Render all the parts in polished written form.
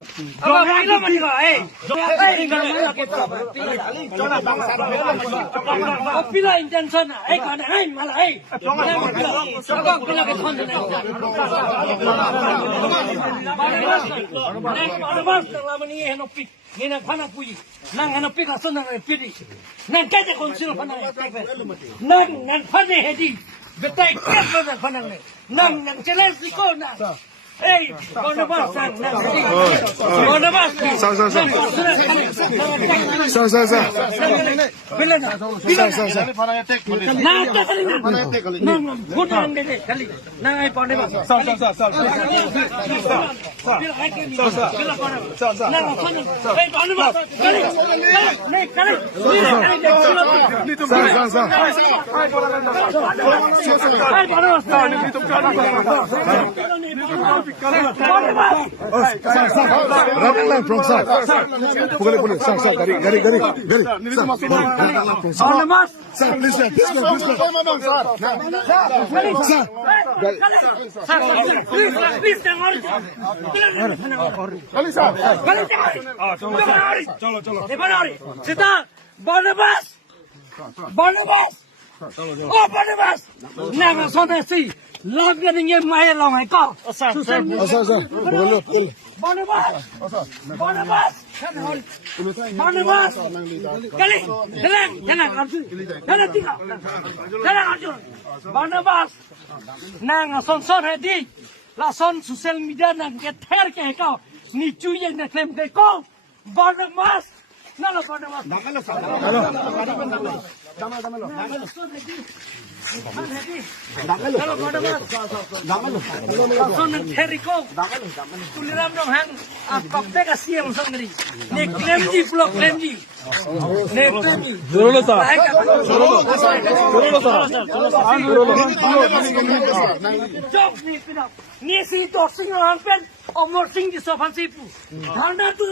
Pila intention kana malai Nina pana puji, nang ano pika sana pidi, nang kaya konsil pana nang pana hedi, betai kaya pana nang challenge ko na. Hey, Barnabas, Barnabas, Ratanglang prongsa. Boleh. Sir, gari. Barnabas. Sir, please, sir. Barnabas. Oh, Barnabas. Nah, soalnya sih, lagi dengan Maya long kau. Sir. Boleh. Barnabas. Kali, jangan Arjun. Jangan tinggal. Barnabas. Nang son hedi. La son sosial media nang ke ther ke kau. Ni cuy nak claim ke kau. Barnabas. Nala Barnabas. Son Teriko, tuliram dong hang, kokte kasih yang sangri, ne klemji blok klemji, ne klemji. Jurolo sa. Job ni pinap, ni si dorsing orang pen, omor sing di sopan sipu, karena tu,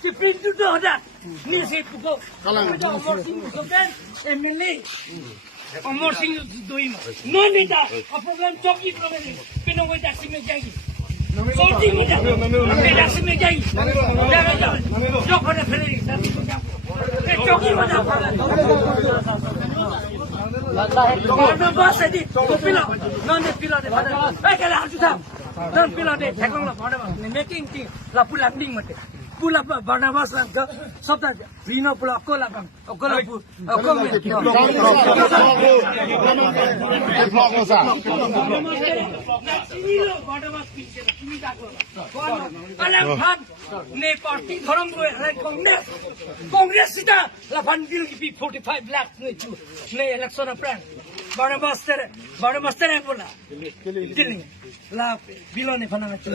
si pintu tu ada, ni sipu ko, omor sing di sopan, emili. Omor sing doim. No nida. A problem choki problem ni. Pino ko taxi me jagi. Solti nida. Me taxi me jagi. Jaga. Jok hoda feli. Choki wada. Lata bas edi. Pila. Non de pila de pada. Kala harus sam. Non pila de thekong la pada. Making ti la pula ding mate. Pula Barnabas lang ka sabta Rino pula ko la bang ko Barnabas pinche kimi ta ko alam phan ne party thorom ro Congress sita la phan bil ki 45 lakh ne chu ne election plan Barnabas tere bola dilni la bilone phana chu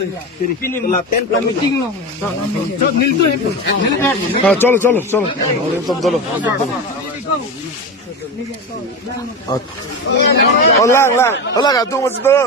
pini la 10 meeting lo चलो Hola, tú mas itu.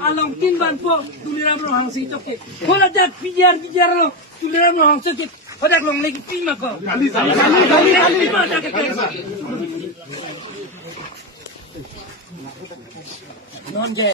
Along tin ban po tuliram lo hang si toke kola dat pijar lo tuliram lo hang sakit hodak long lagi pima ko kali pima tak ke non je